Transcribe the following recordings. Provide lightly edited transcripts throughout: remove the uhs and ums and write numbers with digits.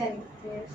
10 years।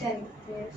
10 years।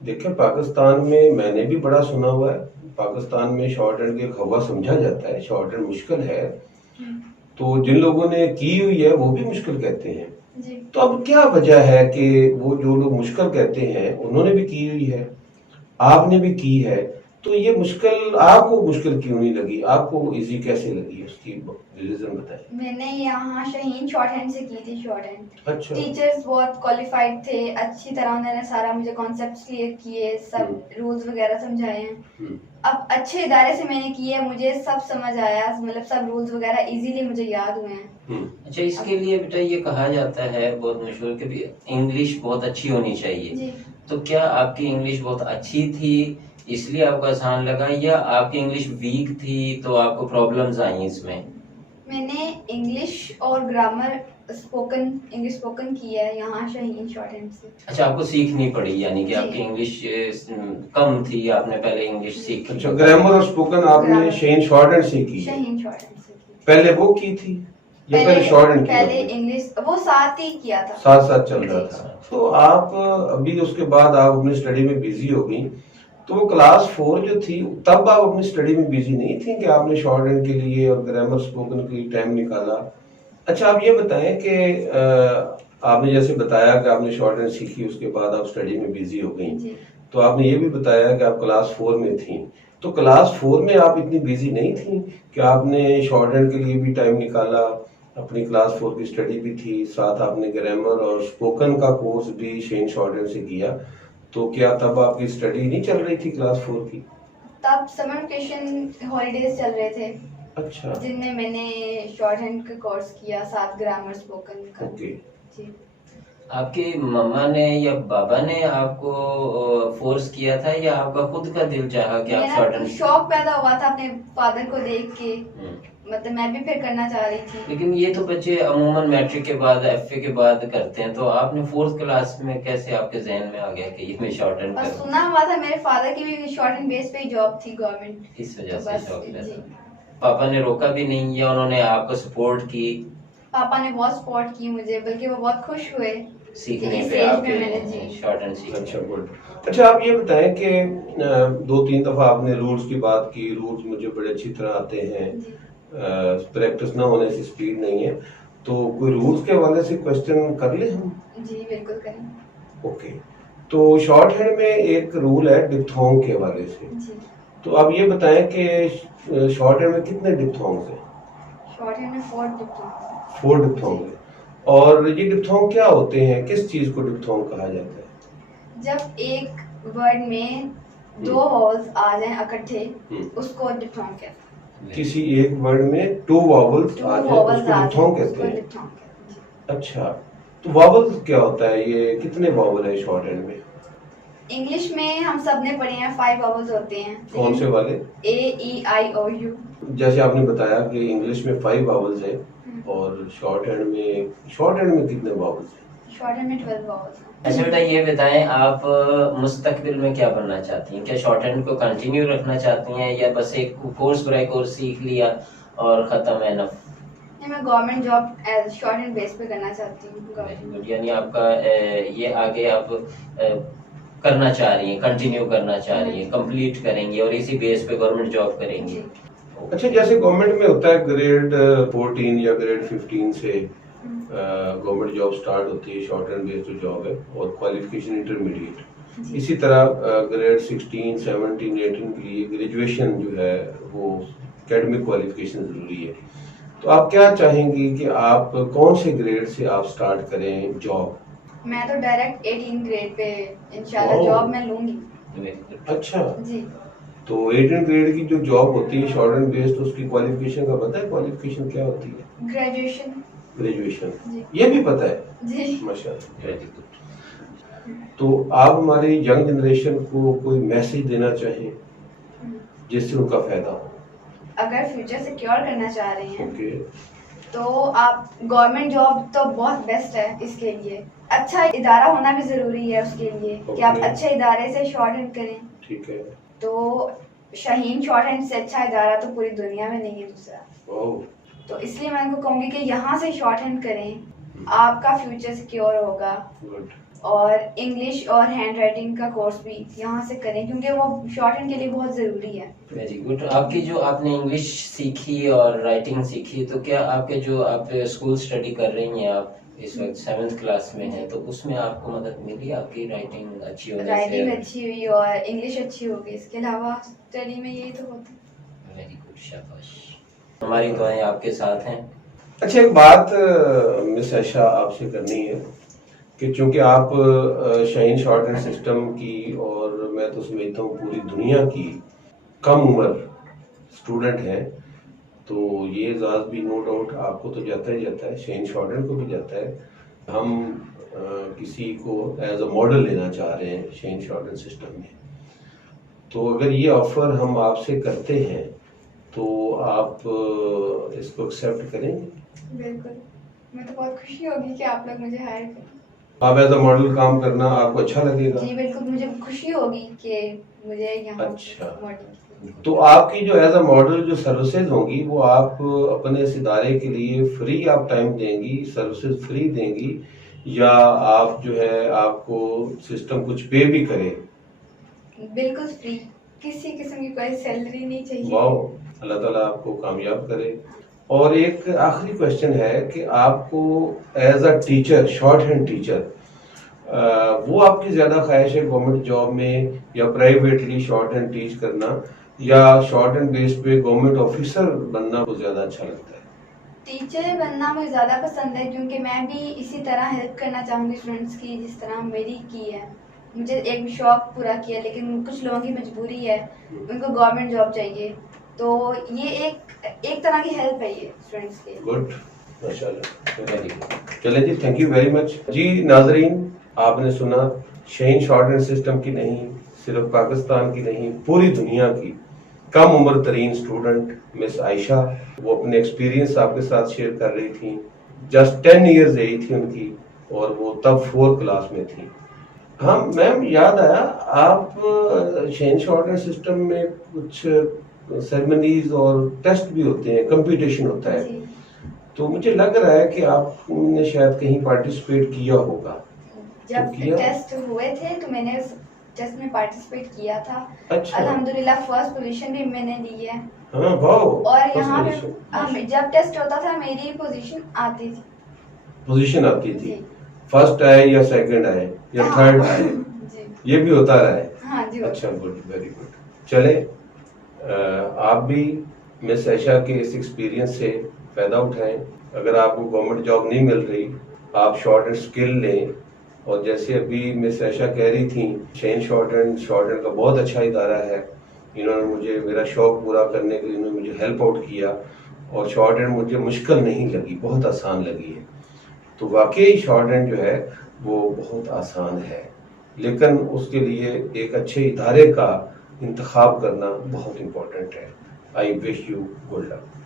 دیکھیں پاکستان میں نے بھی بڑا سنا ہوا ہے، پاکستان میں شارٹ ہینڈ کے خوا سمجھا جاتا ہے، شارٹ ہینڈ مشکل ہے، تو جن لوگوں نے کی ہوئی ہے وہ بھی مشکل کہتے ہیں، تو اب کیا وجہ ہے کہ وہ جو لوگ مشکل کہتے ہیں انہوں نے بھی کی ہوئی ہے، آپ نے بھی کی ہے، تو یہ مشکل آپ کو مشکل کیوں نہیں لگی، آپ کو ایزی کیسے لگی، اس کی ریزن بتائیں۔ میں نے یہاں شاہین شارٹ ہینڈ سے کی تھی شارٹ ہینڈ، اچھا، ٹیچرز بہت کوالیفائڈ تھے، اچھی طرح انہوں نے سارا مجھے کانسیپٹس کلیئر کیے، سب رولز وغیرہ سمجھائے ہیں، اب اچھے ادارے سے میں نے کی ہے، مجھے سب سمجھ آیا، مطلب سب رولز وغیرہ ایزیلی مجھے یاد ہوئے ہیں۔ اچھا، اس کے لیے بیٹا یہ کہا جاتا ہے بہت مشہور کہ بھی انگلش بہت اچھی ہونی چاہیے، تو کیا آپ کی انگلش بہت اچھی تھی اس لیے آپ کو آسان لگا، یا آپ کی انگلش ویک تھی تو آپ کو پرابلمز آئیں اس میں؟ میں نے انگلش اور گرامر انگلش اسپوکن کیا ہے یہاں شاہین شارٹ ہینڈ سے۔ اچھا، آپ کو سیکھنی پڑی، یعنی کہ آپ کی انگلش کم تھی، آپ نے پہلے انگلش سیکھی۔ اچھا، گرامر اور اسپوکن آپ نے شاہین شارٹ ہینڈ سے کی؟ شاہین شارٹ ہینڈ سے کی۔ پہلے وہ کی تھی یا پہلے شارٹ ہینڈ کی؟ پہلے انگلش وہ ساتھ ہی کیا تھا، ساتھ ساتھ چل رہا تھا۔ تو آپ ابھی اس کے بعد آپ اپنی اسٹڈی میں بیزی ہو گئی، تو وہ کلاس 4 جو تھی تب آپ اپنی اسٹڈی میں بیزی نہیں تھیں کہ آپ نے شارٹ ہینڈ کے لیے اور گرامر اسپوکن کے لیے ٹائم نکالا؟ اچھا، آپ یہ بتائیں کہ آپ نے جیسے بتایا کہ آپ نے شارٹ ہینڈ سیکھی، اس کے بعد آپ اسٹڈی میں بیزی ہو گئیں، تو آپ نے یہ بھی بتایا کہ آپ کلاس 4 میں تھیں، تو کلاس 4 میں آپ اتنی بیزی نہیں تھیں کہ آپ نے شارٹ ہینڈ کے لیے بھی ٹائم نکالا، اپنی کلاس 4 کی اسٹڈی بھی تھی، ساتھ آپ نے گرامر اور اسپوکن کا کورس بھی شاہین شارٹ ہینڈ سے کیا، تو کیا تب آپ کی اسٹڈی نہیں چل رہی تھی کلاس 4 کی؟ تب سمر ویکیشن ہالیڈیز چل رہے تھے، اچھا، جن میں میں نے شارٹ ہینڈ کا کورس کیا ساتھ گرامر اسپوکن کا۔ اوکے۔ جی، آپ کی مما نے یا بابا نے آپ کو فورس کیا تھا یا آپ کا خود کا دل چاہا کہ آپ شارٹ میرا ہینڈ؟ شوق پیدا ہوا تھا اپنے فادر کو دیکھ کے، مطلب میں بھی پھر کرنا چاہ رہی تھی۔ لیکن یہ تو بچے عموماً میٹرک کے بعد ایف اے کے بعد کرتے ہیں، تو آپ نے 4th کلاس میں کیسے آپ کے ذہن میں آ گیا کہ یہ میں شارٹ ہینڈ بس کروں؟ سنا ہوا تھا، میرے فادر کی بھی شارٹ ہینڈ بیس پہ ہی جاب تھی گورنمنٹ، اس وجہ سے شوق جی۔ لیتا۔ پاپا نے روکا بھی نہیں یا انہوں نے آپ کو سپورٹ کی؟ پاپا نے بہت سپورٹ کی مجھے، بلکہ وہ بہت خوش ہوئے سیکھنے اس پہ ایج آپ میں میں نے، کے جی۔ شارٹ ہینڈ سیکھنے؟ اچھا، گڈ۔ اچھا، آپ یہ بتائیں کہ 2-3 دفعہ آپ نے رولز کی بات کی، رولز مجھے بڑے اچھی طرح آتے ہیں، پریکٹس نہ ہونے سے سپیڈ نہیں ہے، تو کوئی رولز کے حوالے سے کوشچن کر لیں ہم؟ جی بالکل کریں۔ اوکے، تو شارٹ ہینڈ میں ایک رول ہے ڈپتھونگ کے حوالے سے، جی، تو آپ یہ بتائیں کہ شارٹ ہینڈ میں کتنے ڈپتھونگز ہیں؟ شارٹ ہینڈ میں 4 ڈپتھونگ۔ 4 ڈپتھونگ ہیں، اور یہ ڈپتھونگ کیا ہوتے ہیں، کس چیز کو ڈپتھونگ کہا جاتا ہے؟ جب ایک ورڈ میں 2 واولز آ جائیں اکٹھے، اس کو ڈپتھونگ کہتے ہیں۔ کسی ایک ورڈ میں 2 واولز آ جائیں اس کو ڈپتھونگ کہتے ہیں۔ اچھا، تو واول کیا ہوتا ہے، یہ کتنے واول ہیں شارٹ ہینڈ میں؟ انگلش میں ہم سب نے پڑھے ہیں 5 واولز ہوتے ہیں۔ کون سے والے؟ اے ای آئی او یو۔ جیسے آپ نے بتایا کہ انگلش میں 5 واولز ہیں، اور شارٹ ہینڈ میں کتنے واولز ہیں؟ شارٹ ہینڈ میں 12 واولز ہیں۔ اچھا بیٹا، یہ بتائیں آپ مستقبل میں کیا بننا چاہتی ہیں؟ کیا شارٹ ہینڈ کو کنٹینیو رکھنا چاہتی ہیں یا بس ایک کورس برائے کورس سیکھ لیا اور ختم ہے نف؟ میں government job as shorthand base پہ کرنا چاہتی ہوں۔ یعنی آپ کا یہ آگے آپ کرنا چاہ رہی ہیں، کنٹینیو کرنا چاہ رہی ہیں، کمپلیٹ کریں گی اور اسی بیس پہ گورنمنٹ جاب کریں گی؟ اچھا، جیسے گورنمنٹ میں ہوتا ہے گریڈ 14 یا گریڈ 15 سے گورنمنٹ جاب سٹارٹ ہوتی ہے، شارٹ ہینڈ بیس جو جاب ہے، اور کوالیفیکیشن انٹرمیڈیٹ، اسی طرح گریڈ 16 17 18 کے لیے گریجویشن جو ہے وہ اکیڈمک کوالیفیکیشن ضروری ہے، تو آپ کیا چاہیں گی کہ آپ کون سے گریڈ سے آپ سٹارٹ کریں جاب؟ میں تو ڈائریکٹ 18 گریڈ پہ انشاءاللہ جاب میں لوں گی۔ اچھا، جی، تو 18 گریڈ کی جو جاب ہوتی ہے شارٹ ہینڈ بیس، تو اس کی کوالیفیکیشن کا پتہ ہے کوالیفیکیشن کیا ہوتی ہے؟ گریجویشن، یہ بھی پتہ ہے؟ جی، ماشاءاللہ۔ تو آپ ہماری ینگ جنریشن کو کوئی میسج دینا چاہیں جس سے ان کا فائدہ ہو؟ اگر فیوچر سیکیور کرنا چاہ رہے ہیں اوکے، تو آپ گورنمنٹ جاب تو بہت بیسٹ ہے اس کے لیے، اچھا ادارہ ہونا بھی ضروری ہے اس کے لیے کہ آپ اچھے ادارے سے شارٹ ہینڈ کریں۔ ٹھیک ہے، تو شاہین شارٹ ہینڈ سے اچھا ادارہ تو پوری دنیا میں نہیں ہے دوسرا، واو، تو اس لیے میں ان کو کہوں گی کہ یہاں سے شارٹ ہینڈ کریں، آپ کا فیوچر سیکیور ہوگا۔ گڈ۔ اور انگلش اور ہینڈ رائٹنگ کا کورس بھی یہاں سے کریں کیونکہ وہ شارٹ ہینڈ کے لیے بہت ضروری ہے. Very good. آپ کی جو آپ نے انگلش سیکھی اور رائٹنگ سیکھی، تو کیا آپ کے جو آپ اسکول اسٹڈی کر رہی ہیں، آپ اس وقت 7th کلاس میں ہیں، تو اس میں آپ کو مدد ملی آپ کی رائٹنگ اچھی ہونے سے؟ رائٹنگ اچھی ہوئی اور انگلش اچھی ہو گئی. اس کے علاوہ اسٹڈی میں یہی تو ہوتا ہے. ویری گڈ، شاباش. ہماری دعائیں آپ کے ساتھ ہیں. اچھا، ایک بات مس عائشہ آپ سے کرنی ہے کہ چونکہ آپ شاہین شارٹ ہینڈ سسٹم کی اور میں تو سمجھتا ہوں پوری دنیا کی کم عمر اسٹوڈنٹ ہیں، تو یہ اعزاز بھی نو ڈاؤٹ آپ کو تو جاتا ہی جاتا ہے، شاہین شارٹ ہینڈ کو بھی جاتا ہے. ہم کسی کو ایز اے ماڈل لینا چاہ رہے ہیں شاہین شارٹ ہینڈ سسٹم میں، تو اگر یہ آفر ہم آپ سے کرتے ہیں تو آپ اس کو ایکسیپٹ کریں گے؟ بالکل، میں تو بہت خوشی ہوگی کہ آپ لوگ مجھے ہائر کریں. آپ ایز اے ماڈل کام کرنا آپ کو اچھا لگے گا؟ جی بالکل، مجھے خوشی ہوگی کہ مجھے یہاں اچھا، ماڈل. تو آپ کی جو ایز اے ماڈل جو سروسز ہوں گی وہ آپ اپنے اس ادارے کے لیے فری آپ ٹائم دیں گی، سروسز فری دیں گی، یا آپ جو ہے آپ کو سسٹم کچھ پے بھی کرے؟ بالکل فری، کسی قسم کی کوئی سیلری نہیں چاہیے. واو، اللہ تعالیٰ آپ کو کامیاب کرے. اور ایک آخری کوشچن ہے کہ آپ کو as a teacher, short hand teacher, وہ آپ کی زیادہ خواہش ہے گورنمنٹ جاب میں یا پرائیویٹلی شارٹ ہینڈ ٹیچ کرنا، یا شارٹ ہینڈ بیس پہ گورنمنٹ آفیسر بننا کو زیادہ اچھا لگتا ہے؟ ٹیچر بننا مجھے زیادہ پسند ہے کیونکہ میں بھی اسی طرح ہیلپ کرنا چاہوں گی اسٹوڈنٹس کی جس طرح میری کی ہے. مجھے ایک شوق پورا کیا، لیکن کچھ لوگوں کی مجبوری ہے، ان کو گورنمنٹ جاب چاہیے، تو یہ ایک طرح کی ہیلپ ہے یہ اسٹوڈنٹس کے. گڈ، ماشاء اللہ. چلے جی، تھینک یو ویری مچ. جی ناظرین، آپ نے سنا شاہین شارٹ ہینڈ سسٹم کی نہیں، صرف پاکستان کی نہیں، پوری دنیا کی کم عمر ترین اسٹوڈنٹ مس عائشہ، وہ اپنے ایکسپیرینس آپ کے ساتھ شیئر کر رہی تھیں. جسٹ 10 ایئرز ایج تھی ان کی اور وہ تب 4th کلاس میں تھی. ہاں میم، یاد آیا آپ شاہین شارٹ ہینڈ سسٹم میں کچھ سیرمنیز اور ٹیسٹ بھی ہوتے ہیں، کمپٹیشن ہوتا ہے، جی، تو مجھے لگ رہا ہے کہ آپ نے شاید کہیں پارٹیسپیٹ کیا ہوگا. جب کیا؟ ٹیسٹ ہوئے تھے تو میں نے اس ٹیسٹ میں پارٹیسپیٹ کیا تھا. اچھا، الحمدللہ فرسٹ پوزیشن بھی میں نے لی ہے. ہاں، واو. اور یہاں پہ جب ٹیسٹ ہوتا تھا میری پوزیشن آتی تھی. پوزیشن آتی تھی، جی. فرسٹ آئے یا سیکنڈ آئے یا تھرڈ آئے، جی یہ بھی ہوتا رہا ہے؟ ہاں جی. اچھا، گڈ، ویری گڈ. چلے، آپ بھی مس عائشہ کے اس ایکسپیرینس سے فائدہ اٹھائیں. اگر آپ کو گورنمنٹ جاب نہیں مل رہی، آپ شارٹ ہینڈ اسکل لیں، اور جیسے ابھی مس عائشہ کہہ رہی تھیں شاہین شارٹ ہینڈ کا بہت اچھا ادارہ ہے، انہوں نے مجھے میرا شوق پورا کرنے کے لیے انہوں نے مجھے ہیلپ آؤٹ کیا، اور شارٹ ہینڈ مجھے مشکل نہیں لگی، بہت آسان لگی ہے. تو واقعی شارٹ ہینڈ جو ہے وہ بہت آسان ہے، لیکن اس کے لیے ایک اچھے ادارے کا انتخاب کرنا بہت امپورٹنٹ ہے. آئی وش یو گڈ لک.